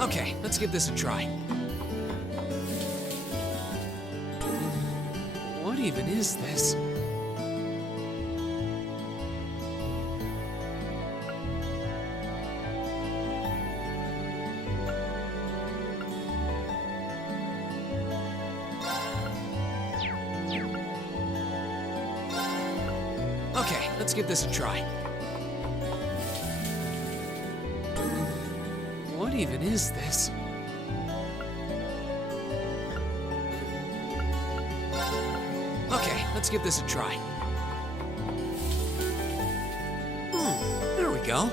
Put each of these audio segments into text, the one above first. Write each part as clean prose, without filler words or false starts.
Okay, let's give this a try. What even is this? Okay, let's give this a try. What even is this? Okay, let's give this a try. There we go.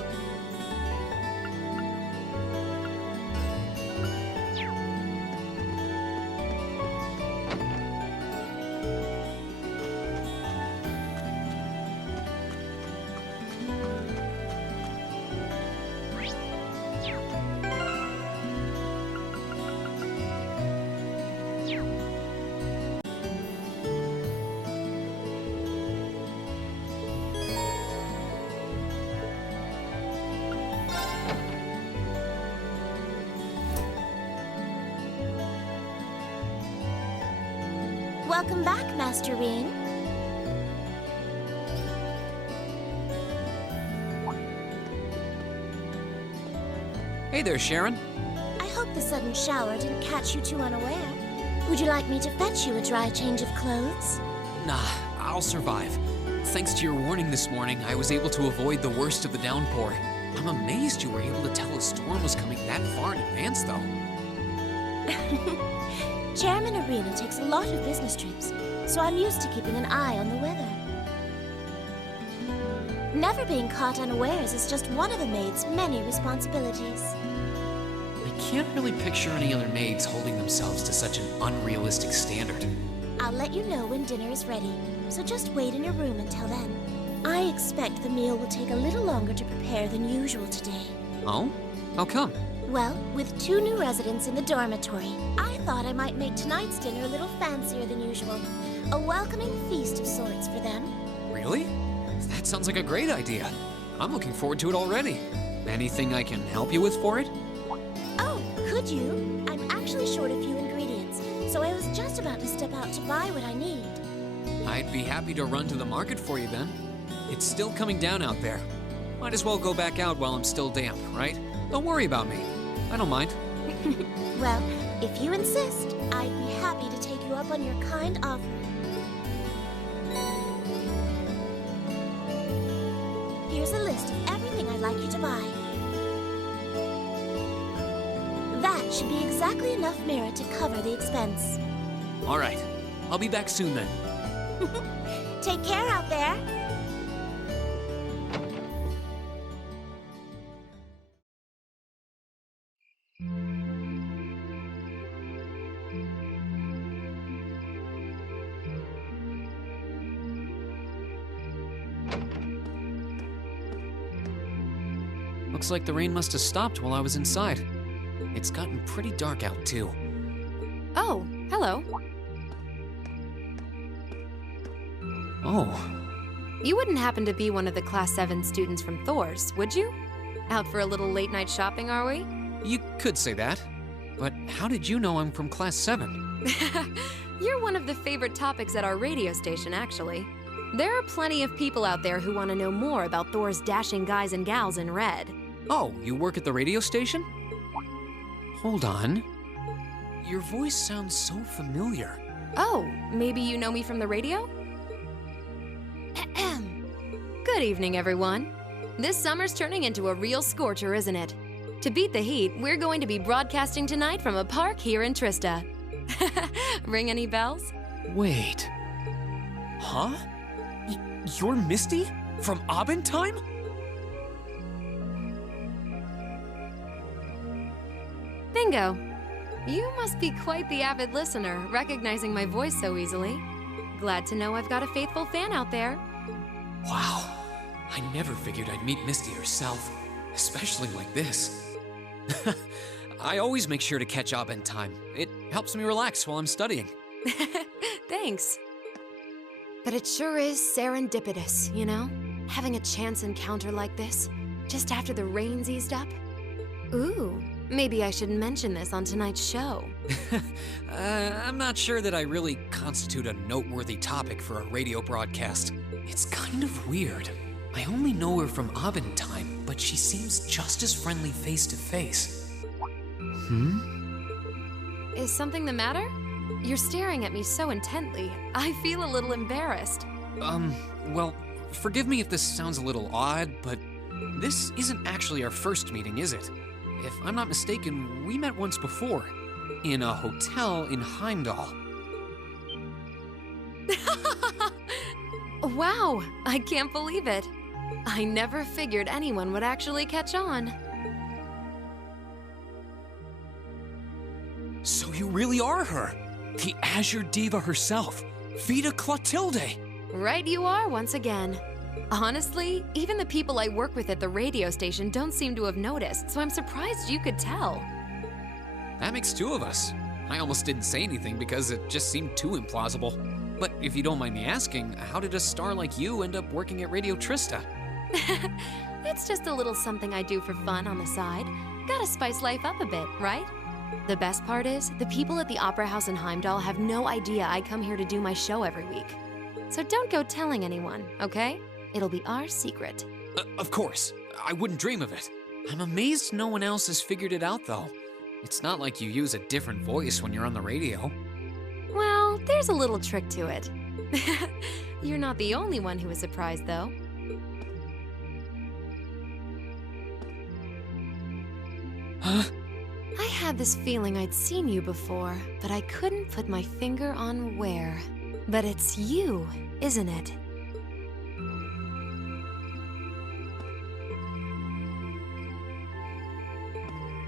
Welcome back, Master Reen. Hey there, Sharon. I hope the sudden shower didn't catch you too unaware. Would you like me to fetch you a dry change of clothes? Nah, I'll survive. Thanks to your warning this morning, I was able to avoid the worst of the downpour. I'm amazed you were able to tell a storm was coming that far in advance, though. Chairman Arena takes a lot of business trips, so I'm used to keeping an eye on the weather. Never being caught unawares is just one of the maid's many responsibilities. I can't really picture any other maids holding themselves to such an unrealistic standard. I'll let you know when dinner is ready, so just wait in your room until then. I expect the meal will take a little longer to prepare than usual today. Oh? How come? Well, with 2 new residents in the dormitory, I thought I might make tonight's dinner a little fancier than usual. A welcoming feast of sorts for them. Really? That sounds like a great idea. I'm looking forward to it already. Anything I can help you with for it? Oh, could you? I'm actually short a few ingredients, so I was just about to step out to buy what I need. I'd be happy to run to the market for you then. It's still coming down out there. Might as well go back out while I'm still damp, right? Don't worry about me. I don't mind. Well, if you insist, I'd be happy to take you up on your kind offer. Here's a list of everything I'd like you to buy. That should be exactly enough merit to cover the expense. All right. I'll be back soon then. Take care out there. Looks like the rain must have stopped while I was inside. It's gotten pretty dark out, too. Oh, hello. Oh. You wouldn't happen to be one of the Class 7 students from Thor's, would you? Out for a little late-night shopping, are we? You could say that. But how did you know I'm from Class 7? You're one of the favorite topics at our radio station, actually. There are plenty of people out there who want to know more about Thor's dashing guys and gals in red. Oh, you work at the radio station? Hold on. Your voice sounds so familiar. Oh, maybe you know me from the radio? Good evening, everyone. This summer's turning into a real scorcher, isn't it? To beat the heat, we're going to be broadcasting tonight from a park here in Trista. Ring any bells? Wait. Huh? You're Misty? From Abendtime? Bingo. You must be quite the avid listener, recognizing my voice so easily. Glad to know I've got a faithful fan out there. Wow. I never figured I'd meet Misty herself, especially like this. I always make sure to catch Abendtime. It helps me relax while I'm studying. Thanks. But it sure is serendipitous, you know? Having a chance encounter like this, just after the rain's eased up. Ooh, maybe I should mention this on tonight's show. I'm not sure that I really constitute a noteworthy topic for a radio broadcast. It's kind of weird. I only know her from Abendtime, but she seems just as friendly face to face. Is something the matter? You're staring at me so intently, I feel a little embarrassed. Well, forgive me if this sounds a little odd, but this isn't actually our first meeting, is it? If I'm not mistaken, we met once before, in a hotel in Heimdall. Wow, I can't believe it. I never figured anyone would actually catch on. So you really are her, the Azure Diva herself, Vita Clotilde. Right you are once again. Honestly, even the people I work with at the radio station don't seem to have noticed, so I'm surprised you could tell. That makes two of us. I almost didn't say anything because it just seemed too implausible. But if you don't mind me asking, how did a star like you end up working at Radio Trista? It's just a little something I do for fun on the side. Gotta spice life up a bit, right? The best part is, the people at the Opera House in Heimdall have no idea I come here to do my show every week. So don't go telling anyone, okay? It'll be our secret. Of course. I wouldn't dream of it. I'm amazed no one else has figured it out, though. It's not like you use a different voice when you're on the radio. Well, there's a little trick to it. You're not the only one who was surprised, though. Huh? I had this feeling I'd seen you before, but I couldn't put my finger on where. But it's you, isn't it?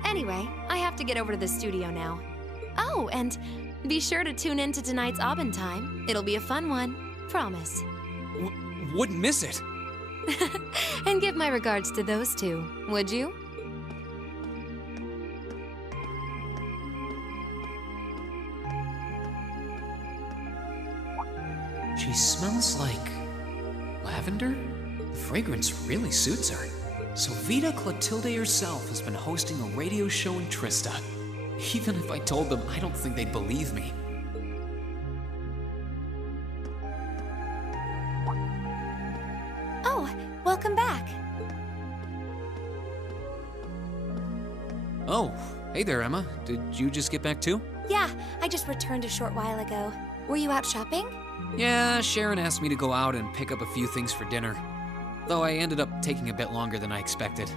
Anyway, I have to get over to the studio now. Oh, and be sure to tune in to tonight's Abendtime. It'll be a fun one, promise. Wouldn't miss it. And give my regards to those two, would you? She smells like lavender? The fragrance really suits her. So Vita Clotilde herself has been hosting a radio show in Trista. Even if I told them, I don't think they'd believe me. welcome back. Oh, hey there, Emma. Did you just get back too? Yeah, I just returned a short while ago. Were you out shopping? Yeah, Sharon asked me to go out and pick up a few things for dinner. Though I ended up taking a bit longer than I expected.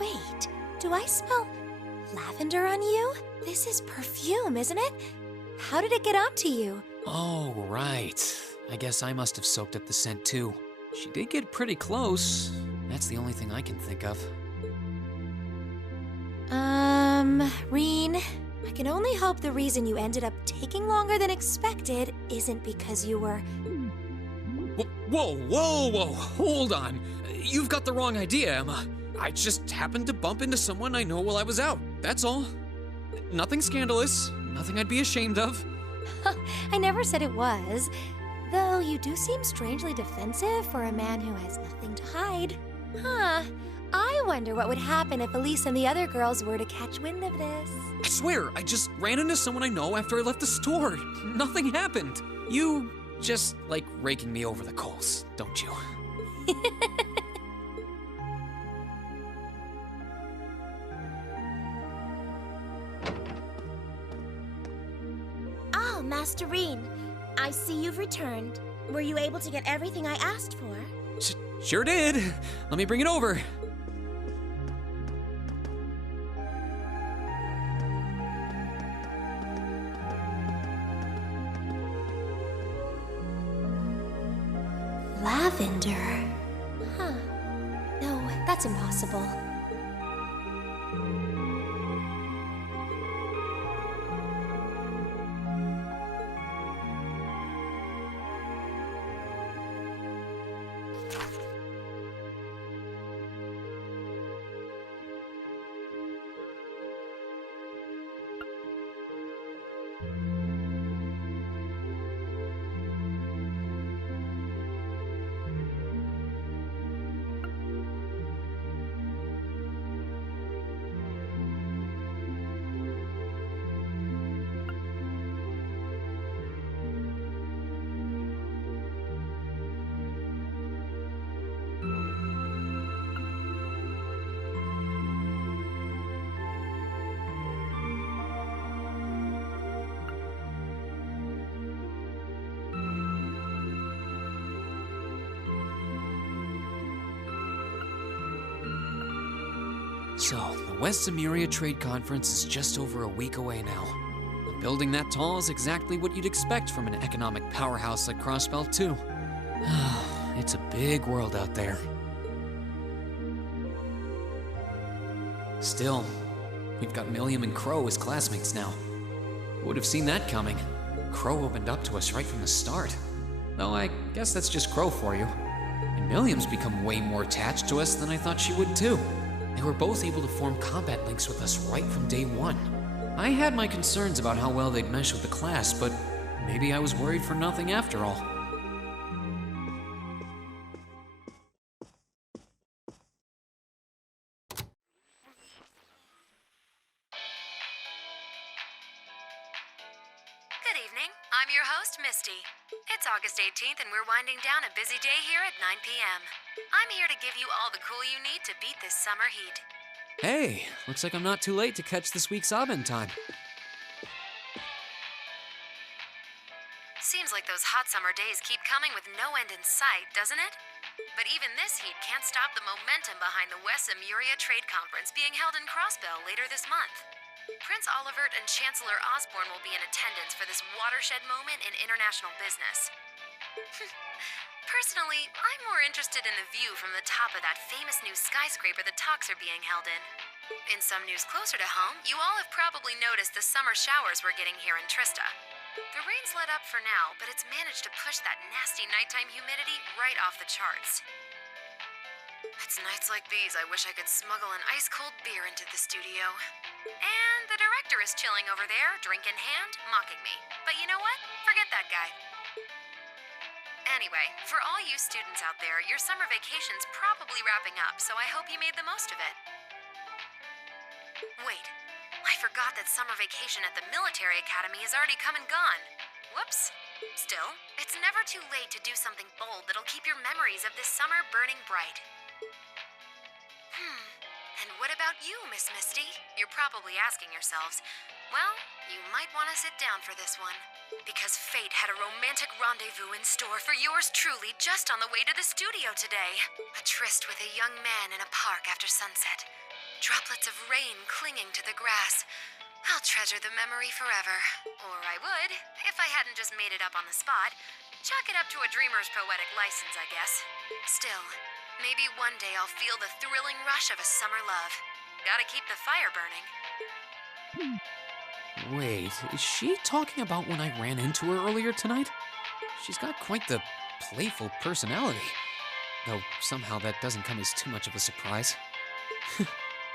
Wait, do I smell lavender on you? This is perfume, isn't it? How did it get onto you? Oh, right. I guess I must have soaked up the scent too. She did get pretty close. That's the only thing I can think of. Reen, I can only hope the reason you ended up taking longer than expected isn't because you were... Whoa, hold on. You've got the wrong idea, Emma. I just happened to bump into someone I know while I was out, that's all. Nothing scandalous, nothing I'd be ashamed of. I never said it was. Though you do seem strangely defensive for a man who has nothing to hide. Huh. I wonder what would happen if Elise and the other girls were to catch wind of this. I swear, I just ran into someone I know after I left the store. Nothing happened. You just like raking me over the coals, don't you? Oh, Master Reen, I see you've returned. Were you able to get everything I asked for? Sure did. Let me bring it over. Lavender. Huh. No, that's impossible. So, the West Zemuria Trade Conference is just over a week away now. A building that tall is exactly what you'd expect from an economic powerhouse like Crossbelt, too. It's a big world out there. Still, we've got Milliam and Crow as classmates now. Who would have seen that coming? Crow opened up to us right from the start. Though I guess that's just Crow for you. And Milliam's become way more attached to us than I thought she would, too. They were both able to form combat links with us right from day one. I had my concerns about how well they'd mesh with the class, but maybe I was worried for nothing after all. Good evening. I'm your host, Misty. It's August 18th, and we're winding down a busy day here at 9 p.m. I'm here to give you all the cool you need to beat this summer heat. Hey, looks like I'm not too late to catch this week's Abend time. Seems like those hot summer days keep coming with no end in sight, doesn't it? But even this heat can't stop the momentum behind the West Zemuria Trade Conference being held in Crossbell later this month. Prince Olivert and Chancellor Osborne will be in attendance for this watershed moment in international business. Personally, I'm more interested in the view from the top of that famous new skyscraper the talks are being held in. In some news closer to home, you all have probably noticed the summer showers we're getting here in Trista. The rain's let up for now, but it's managed to push that nasty nighttime humidity right off the charts. It's nights like these I wish I could smuggle an ice-cold beer into the studio. And the director is chilling over there, drink in hand, mocking me. But you know what? Forget that guy. Anyway, for all you students out there, your summer vacation's probably wrapping up, so I hope you made the most of it. Wait, I forgot that summer vacation at the military academy has already come and gone. Whoops. Still, it's never too late to do something bold that'll keep your memories of this summer burning bright. And what about you, Miss Misty? You're probably asking yourselves, well, you might want to sit down for this one. Because fate had a romantic rendezvous in store for yours truly just on the way to the studio today. A tryst with a young man in a park after sunset. Droplets of rain clinging to the grass. I'll treasure the memory forever. Or I would, if I hadn't just made it up on the spot. Chalk it up to a dreamer's poetic license, I guess. Still, maybe one day I'll feel the thrilling rush of a summer love. Gotta keep the fire burning. Wait, is she talking about when I ran into her earlier tonight? She's got quite the playful personality. Though somehow that doesn't come as too much of a surprise.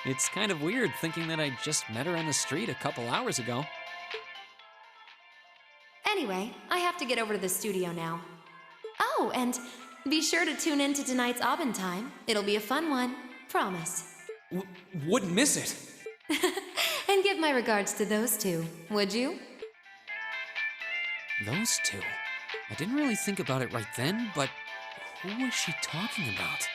It's kind of weird thinking that I just met her on the street a couple hours ago. Anyway, I have to get over to the studio now. Oh, and be sure to tune in to tonight's Aubin Time. It'll be a fun one. Promise. Wouldn't miss it. And give my regards to those two, would you? Those two? I didn't really think about it right then, but who was she talking about?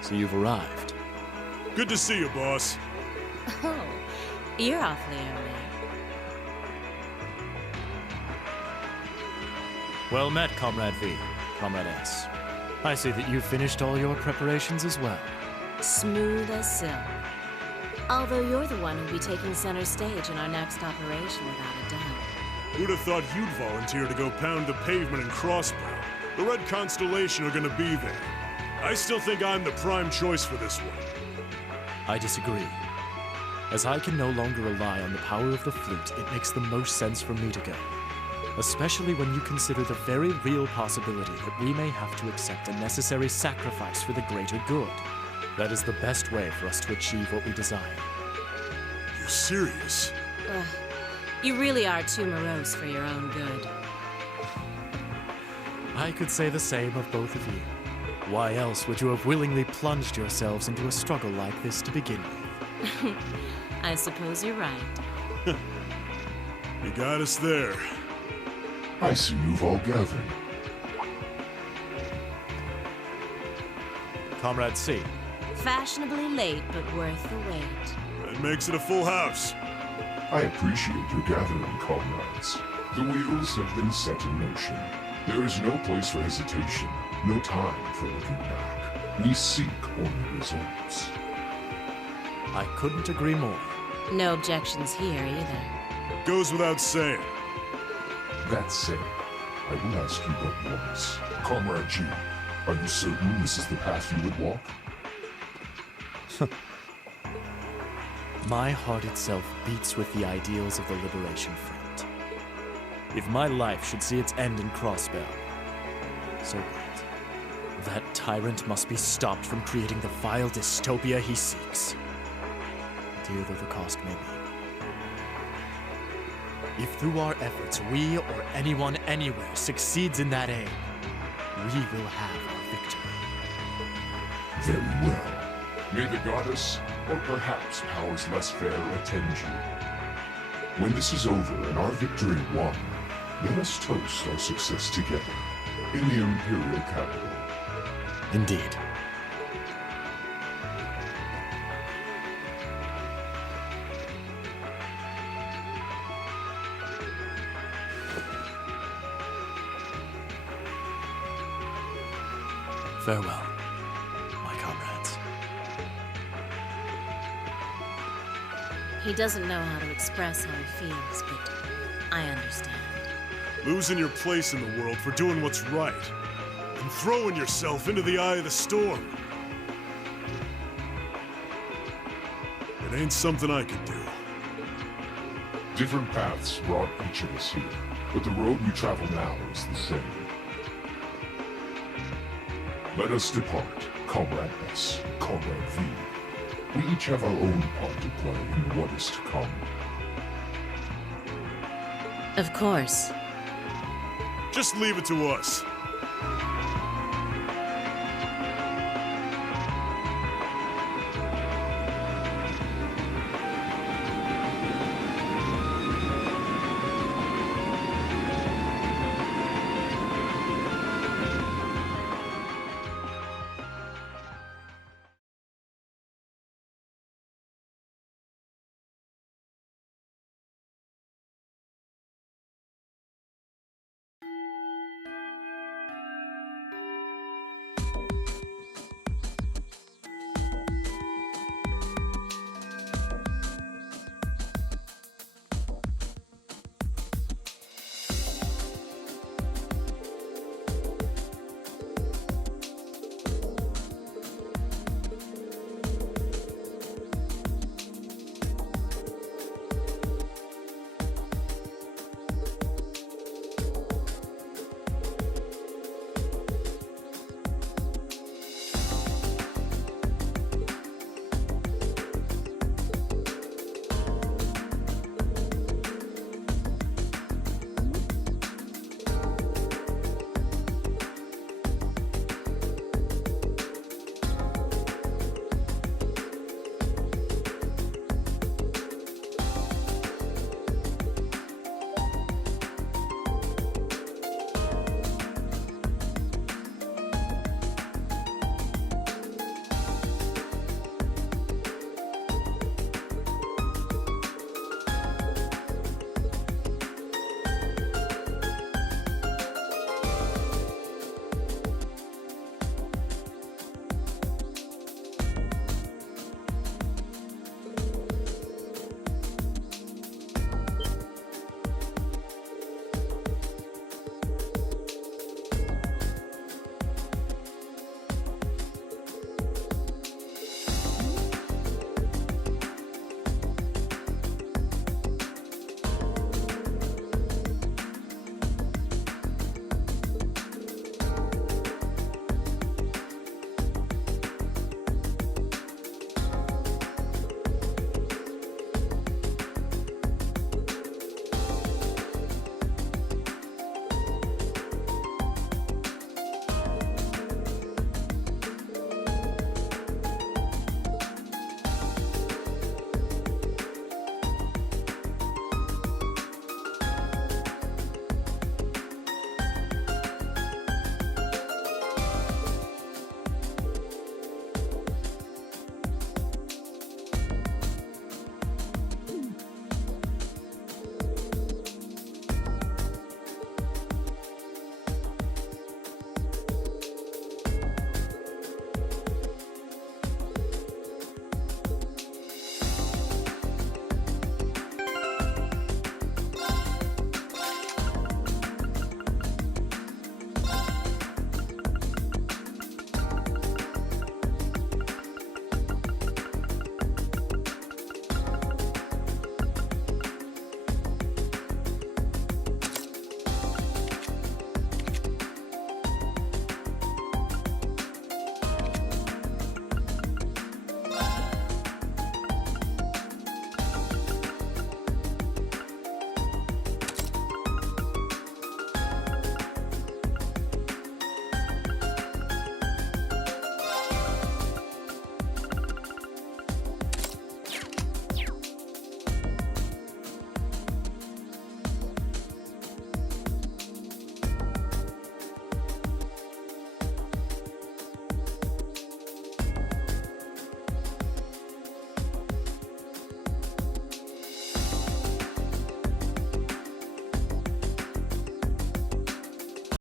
So you've arrived. Good to see you, boss. Oh, you're awfully early. Well met, Comrade V, Comrade S. I see that you've finished all your preparations as well. Smooth as silk. Although you're the one who'll be taking center stage in our next operation, without a doubt. Who'd have thought you'd volunteer to go pound the pavement in Crossbow? The Red Constellation are gonna be there. I still think I'm the prime choice for this one. I disagree. As I can no longer rely on the power of the flute, it makes the most sense for me to go. Especially when you consider the very real possibility that we may have to accept a necessary sacrifice for the greater good. That is the best way for us to achieve what we desire. You're serious? Ugh, you really are too morose for your own good. I could say the same of both of you. Why else would you have willingly plunged yourselves into a struggle like this to begin with? I suppose you're right. You got us there. I see you've all gathered. Comrade C. Fashionably late, but worth the wait. That makes it a full house. I appreciate your gathering, comrades. The wheels have been set in motion. There is no place for hesitation, no time for looking back. We seek only results. I couldn't agree more. No objections here either. Goes without saying. That said, I will ask you but once. Comrade G, are you certain this is the path you would walk? My heart itself beats with the ideals of the Liberation Front. If my life should see its end in Crossbell, so be it. That tyrant must be stopped from creating the vile dystopia he seeks, dear though the cost may be. If through our efforts we or anyone anywhere succeeds in that aim, we will have our victory. Very well. May the goddess, or perhaps powers less fair, attend you. When this is over and our victory won, let us toast our success together in the Imperial capital. Indeed. Farewell, my comrades. He doesn't know how to express how he feels, but I understand. Losing your place in the world for doing what's right. And throwing yourself into the eye of the storm. It ain't something I could do. Different paths brought each of us here, but the road we travel now is the same. Let us depart, Comrade S, Comrade V. We each have our own part to play in what is to come. Of course. Just leave it to us.